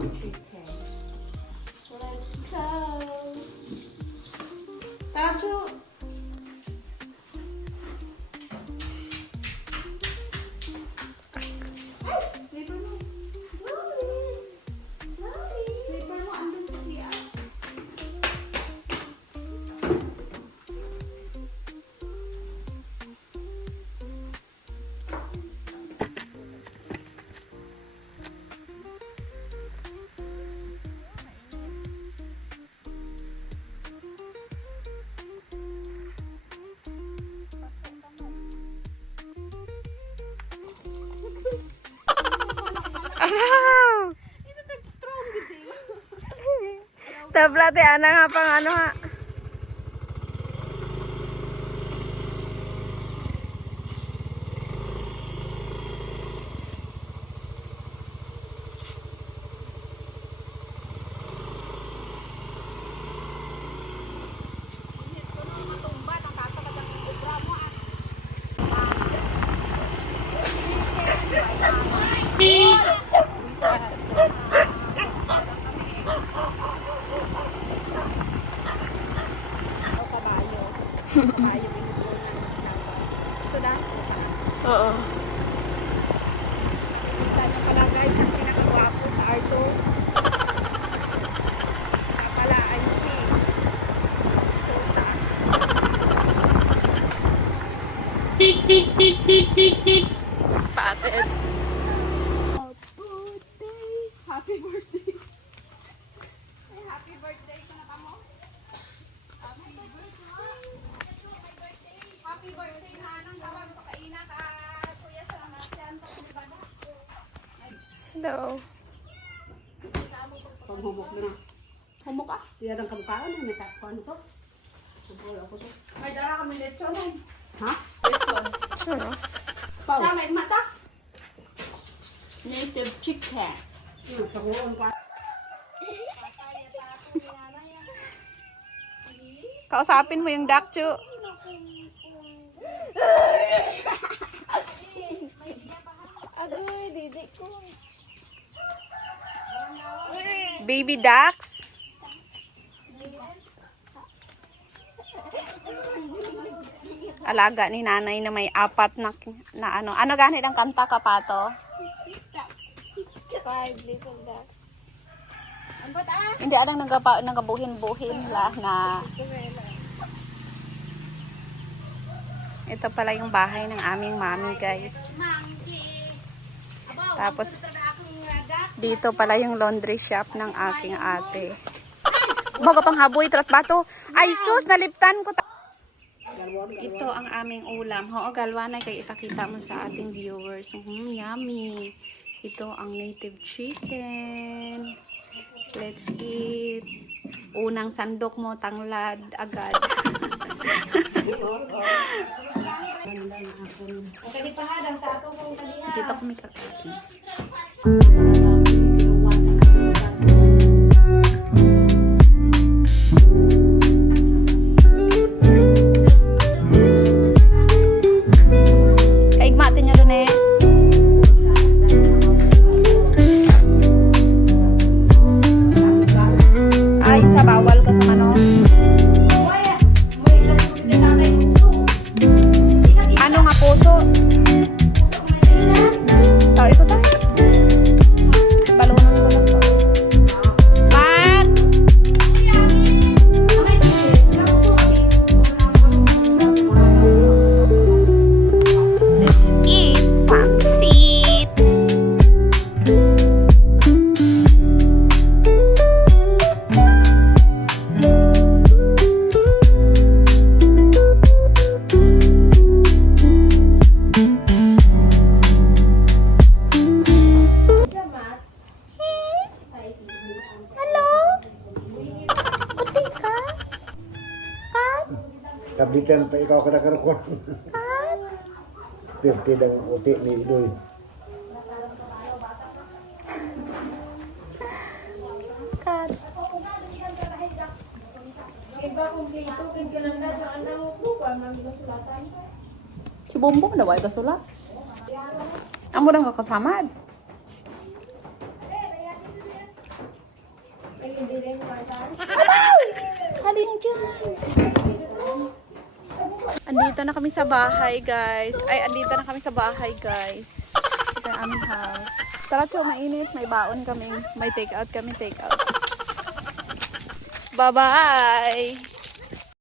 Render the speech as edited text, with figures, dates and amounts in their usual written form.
chicken. Let's go! Tara, Chu! Ay! Slipper mo! Slipper mo, andun sa siya. Tabla te ana nga pang ano ha. Oo. Ano pala guys, ang pinakagwapo sa Artos. Kaya pala, I see. Sota. Spotted. Happy birthday! Ay, happy birthday ka na ka mo? Happy birthday! Happy birthday na anong tawag pa kaina ka kuya sa naman yan. Hello. Pang-humok na. Humok ka? Tiyan ang kamukhaan na may kakpan ko. Subol ako to. May dara kami lechon eh. Ha? Lechon. Sure. Pau. Siya may mata. Native chicken. Taguan pa. Kausapin mo yung duck, Chu. Agoy, didi ko. Baby ducks. Alaga ni nanay na may apat na ano. Ano ganit ang kanta ka pa to? 5 little ducks. Ang bata? Hindi adang nagabuhin-buhin la na. Ito pala yung bahay ng aming mami, guys. Tapos dito pala yung laundry shop ng aking ate. Bago pang haboy trat bato. Ay sus, naliptan ko. Ito ang aming ulam. Oo, galwanay kay ipakita mo sa ating viewers. Yummy. Ito ang native chicken. Let's eat. Unang sandok mo, tanglad agad. Dito kami kakain. Kaigmatin nyo rin eh. Ay, sa bawal ko sa manok. Ano nga puso? Tao ito tayo. Balunan ko lang to. Mat! Let's eat paksit! Kabitan pa ikaw kada karon. Pirti dang uti ni Idoy. Kat. Si Bombong daw ay kasulat. Amo nang kakasamad. Halin dyan. Andito na kami sa bahay, guys. Andito na kami sa bahay, guys. Ito yung aming house. Tara, Cho, mainit. May baon kami. May take out kami, take out. Bye-bye!